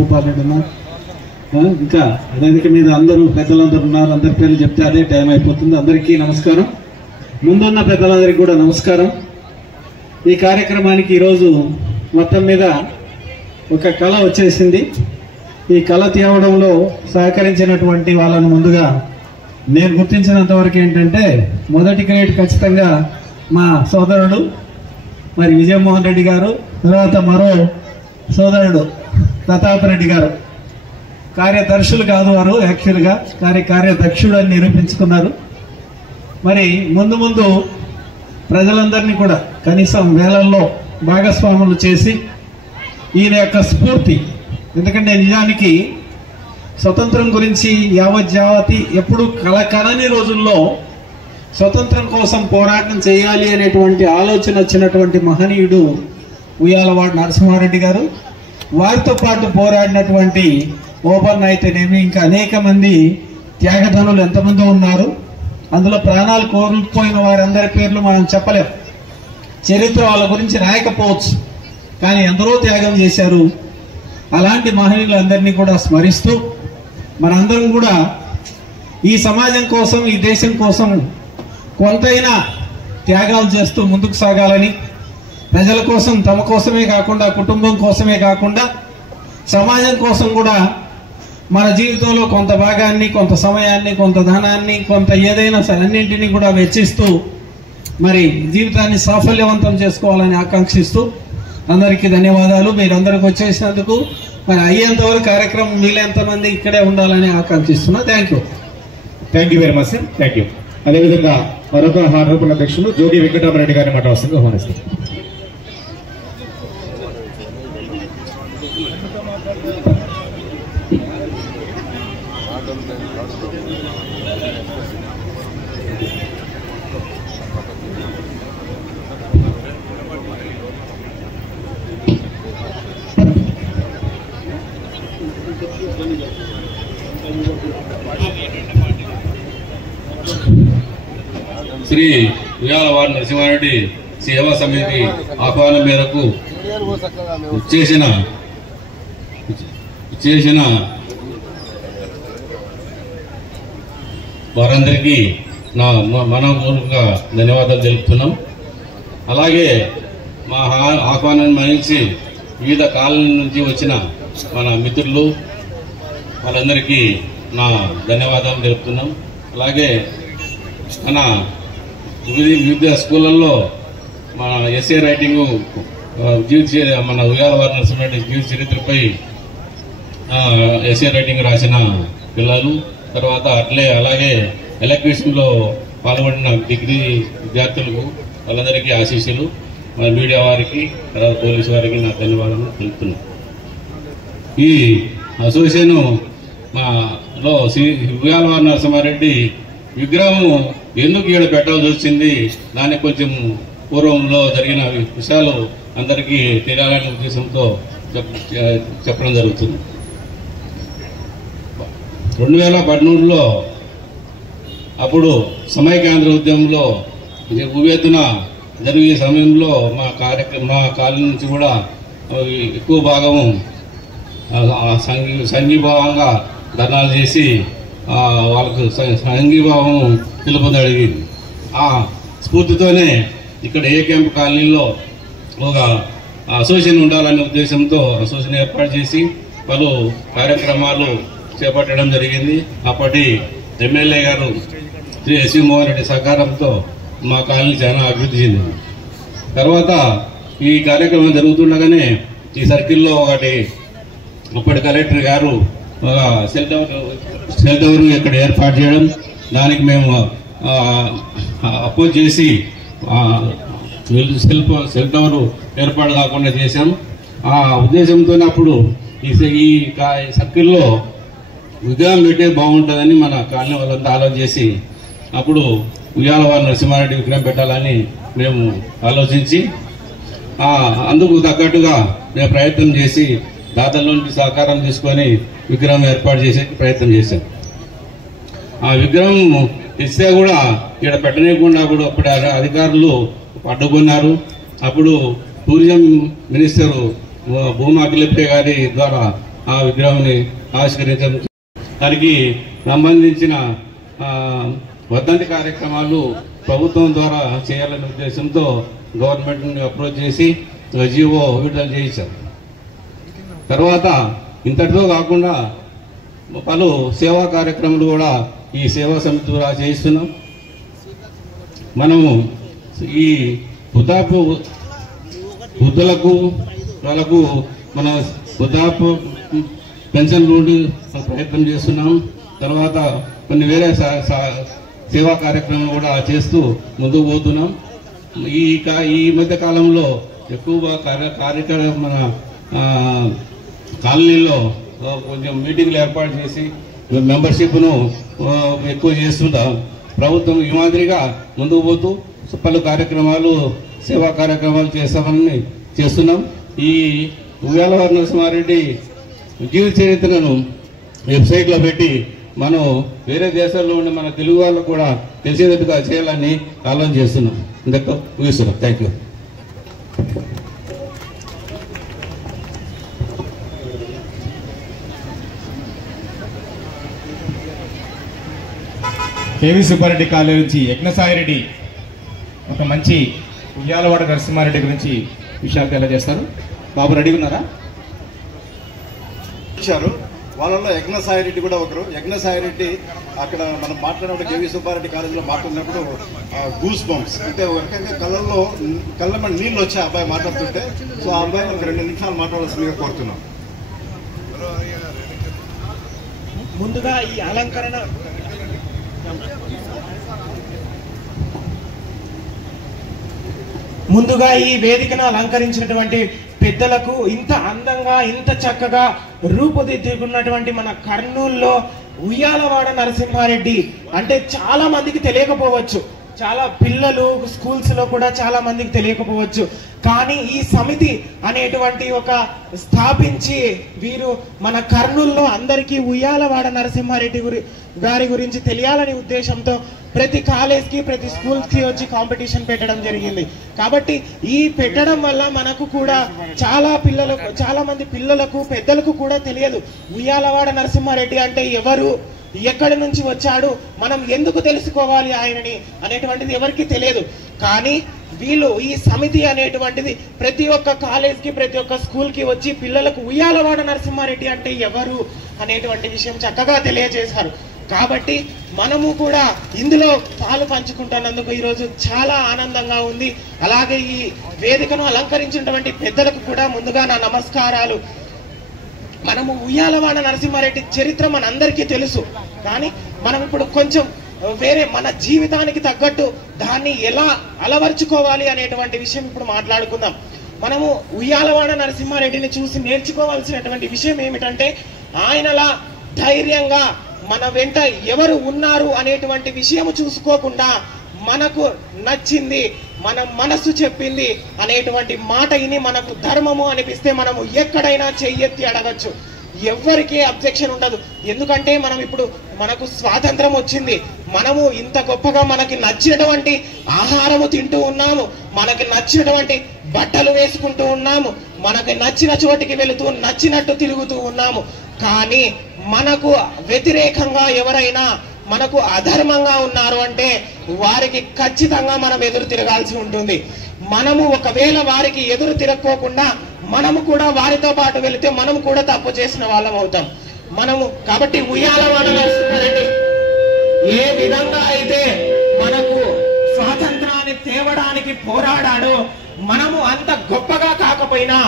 భూపాలరెడ్డి ఉన్నారు, ఇంకా వేదిక మీద అందరూ పెద్దలందరూ ఉన్నారు. అందరి పేర్లు చెప్తే అదే టైం అయిపోతుంది. అందరికీ నమస్కారం. ముందున్న పెద్దలందరికీ కూడా నమస్కారం. ఈ కార్యక్రమానికి ఈరోజు మొత్తం మీద ఒక కళ వచ్చేసింది. ఈ కళ తేవడంలో సహకరించినటువంటి వాళ్ళను ముందుగా నేను గుర్తించినంత వరకు ఏంటంటే, మొదటి క్రెడిట్ ఖచ్చితంగా మా సోదరుడు మరి విజయమోహన్ రెడ్డి గారు, తర్వాత మరో సోదరుడు ప్రతాప్ రెడ్డి గారు. కార్యదర్శులు కాదు వారు, యాక్చువల్గా కార్యదక్షుడు అని నిరూపించుకున్నారు. మరి ముందు ముందు ప్రజలందరినీ కూడా కనీసం వేలల్లో భాగస్వాములు చేసి ఈయన యొక్క స్ఫూర్తి, ఎందుకంటే నిజానికి స్వతంత్రం గురించి యావజ్జావతి ఎప్పుడు కనని రోజుల్లో స్వతంత్రం కోసం పోరాటం చేయాలి అనేటువంటి ఆలోచన వచ్చినటువంటి మహనీయుడు ఉయ్యాలవాడ నరసింహారెడ్డి గారు. వారితో పాటు పోరాడినటువంటి ఓపెన్ అయితేనేమి, ఇంకా అనేక మంది త్యాగధనులు ఎంతమంది ఉన్నారు. అందులో ప్రాణాలు కోల్పోయిన వారందరి పేర్లు మనం చెప్పలేం. చరిత్ర వాళ్ళ గురించి రాయకపోవచ్చు, కానీ ఎందరో త్యాగం చేశారు. అలాంటి మహనీయులందరినీ కూడా స్మరిస్తూ మనందరం కూడా ఈ సమాజం కోసం, ఈ దేశం కోసం కొంతైనా త్యాగాలు చేస్తూ ముందుకు సాగాలని, ప్రజల కోసం, తమ కోసమే కాకుండా, కుటుంబం కోసమే కాకుండా సమాజం కోసం కూడా మన జీవితంలో కొంత భాగాన్ని, కొంత సమయాన్ని, కొంత ధనాన్ని, కొంత ఏదైనా సరే అన్నింటినీ కూడా వెచ్చిస్తూ మరి జీవితాన్ని సాఫల్యవంతం చేసుకోవాలని ఆకాంక్షిస్తూ అందరికీ ధన్యవాదాలు. మీరందరికి వచ్చేసినందుకు. మరి అయ్యేంతవరకు కార్యక్రమం వీలైనంత మంది ఇక్కడే ఉండాలని ఆకాంక్షిస్తున్నా. Thank you very much sir. Thank you. అదేవిధంగా మరొక హానరబుల్ అధ్యక్షులు జోగి వెంకటరామరెడ్డి గారిని మాట్లాడుతుంది ఆహ్వానిస్తారు. శ్రీ ఉయ్యాలవాడ నరసింహారెడ్డి సేవా సమితి ఆహ్వానం మేరకు చేసిన వారందరికీ నా మనపూర్వకంగా ధన్యవాదాలు తెలుపుతున్నాం. అలాగే మా ఆహ్వానాన్ని మన్నించి వివిధ కాలనీ నుంచి వచ్చిన మన మిత్రులు వాళ్ళందరికీ నా ధన్యవాదాలు తెలుపుతున్నాం. అలాగే మన వివిధ స్కూళ్ళల్లో మన ఎస్ఏ రైటింగ్ మన ఉయ్యాలవాడ నరసింహారెడ్డి జీవిత చరిత్రపై ఎస్ఏ రైటింగ్ రాసిన పిల్లలు, తర్వాత అలాగే ఎలక్ట్రీషియన్లో పాల్గొన్న డిగ్రీ విద్యార్థులకు వాళ్ళందరికీ ఆశీస్సులు, మన మీడియా వారికి, తర్వాత పోలీసు వారికి నా ధన్యవాదాలు తెలుపుతున్నాను. ఈ అసోసియేషన్ లో శ్రీ ఉయ్యాలవాడ నరసింహారెడ్డి విగ్రహం ఎందుకు ఈడ పెట్టాల్సి వచ్చింది, దానికి కొంచెం పూర్వంలో జరిగిన విషయాలు అందరికీ తెలియాలనే ఉద్దేశంతో చెప్పడం జరుగుతుంది. 2013లో అప్పుడు సమైక్యాంధ్ర ఉద్యమంలో ఉవ్వెత్తున జరిగే సమయంలో మా కాలనీ నుంచి కూడా ఎక్కువ భాగం సంఘీభావంగా ధర్నాలు చేసి వాళ్ళకు సంఘీభావం తెలుపడం జరిగింది. ఆ స్ఫూర్తితోనే ఇక్కడ ఏ క్యాంప్ కాలనీలో ఒక అసోసియేషన్ ఉండాలనే ఉద్దేశంతో అసోసియేషన్ ఏర్పాటు చేసి పలు కార్యక్రమాలు చేపట్టడం జరిగింది. అప్పటి ఎమ్మెల్యే గారు శ్రీ ఎస్వి మోహన్ రెడ్డి సహకారంతో మా కాలనీ చాలా అభివృద్ధి చెందింది. తర్వాత ఈ కార్యక్రమం జరుగుతుండగానే ఈ సర్కిల్లో అప్పటి కలెక్టర్ గారు సెల్ టవర్ ఇక్కడ ఏర్పాటు చేయడం, దానికి మేము అపోజ్ చేసి సెల్ టవర్ ఏర్పాటు కాకుండా చేశాం. ఆ ఉద్దేశంతోనే అప్పుడు ఈ సర్కిల్లో విగ్రహం పెట్టే బాగుంటుందని మన కాలనీ వాళ్ళంతా ఆలోచన చేసి అప్పుడు ఉయ్యాలవాడ నరసింహారెడ్డి విగ్రహం పెట్టాలని మేము ఆలోచించి అందుకు తగ్గట్టుగా మేము ప్రయత్నం చేసి దాతల నుండి సహకారం తీసుకొని విగ్రహం ఏర్పాటు చేసే ప్రయత్నం చేశాం. ఆ విగ్రహం ఇస్తే కూడా ఇక్కడ పెట్టనీయకుండా కూడా అప్పుడు అధికారులు అడ్డుకున్నారు. అప్పుడు టూరిజం మినిస్టర్ భూమా అఖిలప్రియ గారి ద్వారా ఆ విగ్రహాన్ని ఆవిష్కరించడం. దానికి సంబంధించిన వర్ధంతి కార్యక్రమాలు ప్రభుత్వం ద్వారా చేయాలనే ఉద్దేశంతో గవర్నమెంట్ని అప్రోచ్ చేసి జీవో విడుదల చేయించారు. తర్వాత ఇంతటితో కాకుండా పలు సేవా కార్యక్రమాలు కూడా ఈ సేవా సమితి ద్వారా చేయిస్తున్నాం. మనము ఈ వృద్ధాపు వృద్ధులకు వాళ్ళకు మన వృద్ధాపు పెన్షన్ నుండి ప్రయత్నం చేస్తున్నాం. తర్వాత కొన్ని వేరే సేవా కార్యక్రమాలు కూడా చేస్తూ ముందుకు పోతున్నాం. ఈ మధ్య కాలంలో ఎక్కువగా మన కాలనీలో కొంచెం మీటింగ్లు ఏర్పాటు చేసి మెంబర్షిప్ను ఎక్కువ చేస్తుంటాం. ప్రభుత్వం ఈ మాదిరిగా ముందుకు పోతూ పలు కార్యక్రమాలు సేవా కార్యక్రమాలు చేస్తున్నాం. ఈ ఉయ్యాలవారి నరసింహారెడ్డి జీవిత చరిత్రను వెబ్సైట్లో పెట్టి మనం వేరే దేశాల్లో ఉండే మన తెలుగు వాళ్ళకు కూడా తెలిసేటట్టుగా చేయాలని ఆలోచన చేస్తున్నాం. ఇంతకు ముగిస్తున్నాం. Thank you. KV Subbareddy college నుంచి యజ్ఞసాయిరెడ్డి ఒక మంచి ఉయ్యాలవాడ నరసింహారెడ్డి గురించి విషయాలు తెలియజేస్తారు. బాబు రెడీగా ఉన్నారా? ఇచ్చారు. వాళ్ళలో యజ్ఞసాయిరెడ్డి కూడా ఒకరు. యజ్ఞసాయిరెడ్డి అక్కడ మనం మాట్లాడినప్పుడు కేవీ సుబ్బారెడ్డి కాలేజీలో మాట్లాడినప్పుడు గూస్ బంప్స్ అంటే ఒక రకంగా కళ్ళ మీద నీళ్ళు వచ్చే అబ్బాయి మాట్లాడుతుంటే, సో ఆ అబ్బాయి ఒక 2 నిమిషాలు మాట్లాడాల్సిందిగా కోరుతున్నాం. ముందుగా ఈ వేదికను అలంకరించినటువంటి పెద్దలకు, ఇంత అందంగా ఇంత చక్కగా రూపుదిద్దుకున్నటువంటి మన కర్నూలులో ఉయ్యాలవాడ నరసింహారెడ్డి అంటే చాలా మందికి తెలియకపోవచ్చు. చాలా పిల్లలు స్కూల్స్ లో కూడా చాలా మందికి తెలియకపోవచ్చు. కానీ ఈ సమితి అనేటువంటి ఒక స్థాపించి వీరు మన కర్నూలులో అందరికీ ఉయ్యాలవాడ నరసింహారెడ్డి గారి గురించి తెలియాలనే ఉద్దేశంతో ప్రతి కాలేజ్కి ప్రతి స్కూల్స్కి వచ్చి కాంపిటీషన్ పెట్టడం జరిగింది. కాబట్టి ఈ పెట్టడం వల్ల మనకు కూడా చాలా మంది పిల్లలకు పెద్దలకు కూడా తెలియదు ఉయ్యాలవాడ నరసింహారెడ్డి అంటే ఎవరు, ఎక్కడి నుంచి వచ్చాడు, మనం ఎందుకు తెలుసుకోవాలి ఆయనని అనేటువంటిది ఎవరికి తెలియదు. కానీ వీళ్ళు ఈ సమితి అనేటువంటిది ప్రతి ఒక్క కాలేజ్కి ప్రతి ఒక్క స్కూల్కి వచ్చి పిల్లలకు ఉయ్యాలవాడ నరసింహారెడ్డి అంటే ఎవరు అనేటువంటి విషయం చక్కగా తెలియజేశారు. కాబట్టి మనము కూడా ఇందులో పాలు పంచుకుంటున్నందుకు ఈరోజు చాలా ఆనందంగా ఉంది. అలాగే ఈ వేదికను అలంకరించినటువంటి పెద్దలకు కూడా ముందుగా నా నమస్కారాలు. మనము ఉయ్యాలవాడ నరసింహారెడ్డి చరిత్ర మనందరికీ తెలుసు. కానీ మనం ఇప్పుడు కొంచెం వేరే మన జీవితానికి తగ్గట్టు దాన్ని ఎలా అలవర్చుకోవాలి అనేటువంటి విషయం ఇప్పుడు మాట్లాడుకుందాం. మనము ఉయ్యాలవాడ నరసింహారెడ్డిని చూసి నేర్చుకోవాల్సినటువంటి విషయం ఏమిటంటే ఆయనలా ధైర్యంగా మన వెంట ఎవరు ఉన్నారు అనేటువంటి విషయం చూసుకోకుండా మనకు నచ్చింది మన మనసు చెప్పింది అనేటువంటి మాట విని మనకు ధర్మము అనిపిస్తే మనము ఎక్కడైనా చెయ్యెత్తి అడగచ్చు. ఎవ్వరికీ అబ్జెక్షన్ ఉండదు. ఎందుకంటే మనం ఇప్పుడు మనకు స్వాతంత్రం వచ్చింది. మనము ఇంత గొప్పగా మనకి నచ్చినటువంటి ఆహారము తింటూ ఉన్నాము, మనకి నచ్చినటువంటి బట్టలు వేసుకుంటూ ఉన్నాము, మనకి నచ్చిన చోటికి వెళుతూ నచ్చినట్టు తిరుగుతూ ఉన్నాము. కానీ మనకు వ్యతిరేకంగా ఎవరైనా మనకు అధర్మంగా ఉన్నారు అంటే వారికి ఖచ్చితంగా మనం ఎదురు తిరగాల్సి ఉంటుంది. మనము ఒకవేళ వారికి ఎదురు తిరగకోకుండా మనము కూడా వారితో పాటు వెళితే మనం కూడా తప్పు చేసిన వాళ్ళం అవుతాం. కాబట్టి ఉయ్యాలవాడ నరసింహారెడ్డి ఏ విధంగా అయితే మనకు స్వాతంత్రాన్ని తేవడానికి పోరాడాడో మనము అంత గొప్పగా కాకపోయినా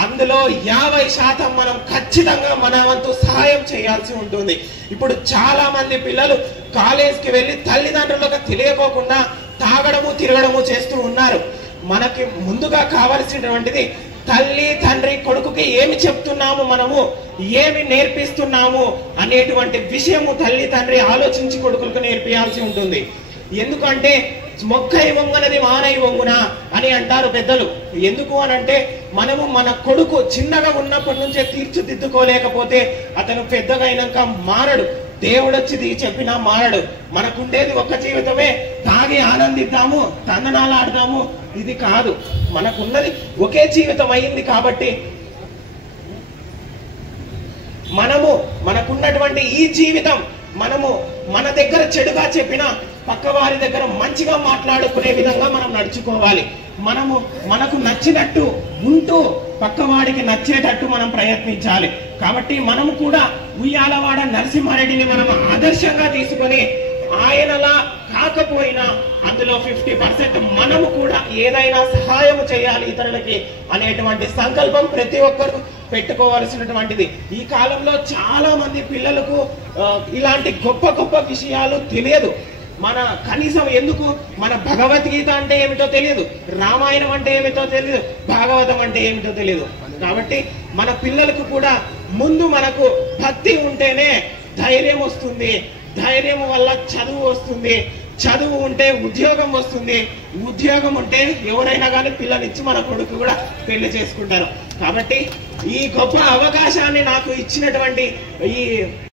అందులో 50% మనం ఖచ్చితంగా మన వంతు సహాయం చేయాల్సి ఉంటుంది. ఇప్పుడు చాలా మంది పిల్లలు కాలేజ్కి వెళ్ళి తల్లిదండ్రులకు తెలియకోకుండా తాగడము తిరగడము చేస్తూ ఉన్నారు. మనకి ముందుగా కావలసినటువంటిది తల్లి తండ్రి కొడుకుకి ఏమి చెప్తున్నాము, మనము ఏమి నేర్పిస్తున్నాము అనేటువంటి విషయము తల్లి తండ్రి ఆలోచించి కొడుకులకు నేర్పియాల్సి ఉంటుంది. ఎందుకంటే మొక్కై వంగనది మానై వంగున అని అంటారు పెద్దలు. ఎందుకు అనంటే మనము మన కొడుకు చిన్నగా ఉన్నప్పటి నుంచే తీర్చిదిద్దుకోలేకపోతే అతను పెద్దగా అయినాక మారడు. దేవుడొచ్చి చెప్పినా మారడు. మనకుండేది ఒక్క జీవితమే, తాగి ఆనందిద్దాము, తందనాలు ఆడదాము, ఇది కాదు. మనకున్నది ఒకే జీవితం అయింది. కాబట్టి మనకున్నటువంటి ఈ జీవితం మన దగ్గర చెడుగా చెప్పినా పక్క వారి దగ్గర మంచిగా మాట్లాడుకునే విధంగా మనం నడుచుకోవాలి. మనకు నచ్చినట్టు ఉంటూ పక్కవాడికి నచ్చేటట్టు మనం ప్రయత్నించాలి. కాబట్టి మనము కూడా ఉయ్యాలవాడ నరసింహారెడ్డిని మనం ఆదర్శంగా తీసుకొని ఆయనలా కాకపోయినా అందులో 50% మనము కూడా ఏదైనా సహాయం చేయాలి ఇతరులకి అనేటువంటి సంకల్పం ప్రతి ఒక్కరు పెట్టుకోవాల్సినటువంటిది. ఈ కాలంలో చాలా మంది పిల్లలకు ఇలాంటి గొప్ప గొప్ప విషయాలు తెలియదు. కనీసం ఎందుకు మన భగవద్గీత అంటే ఏమిటో తెలియదు, రామాయణం అంటే ఏమిటో తెలియదు, భాగవతం అంటే ఏమిటో తెలియదు. కాబట్టి మన పిల్లలకు కూడా ముందు మనకు భక్తి ఉంటేనే ధైర్యం వస్తుంది, ధైర్యం వల్ల చదువు వస్తుంది, చదువు ఉంటే ఉద్యోగం వస్తుంది, ఉద్యోగం ఉంటే ఎవరైనా కానీ పిల్లనిచ్చి మన కొడుకు కూడా పెళ్లి చేసుకుంటారు. కాబట్టి ఈ గొప్ప అవకాశాన్ని నాకు ఇచ్చినటువంటి ఈ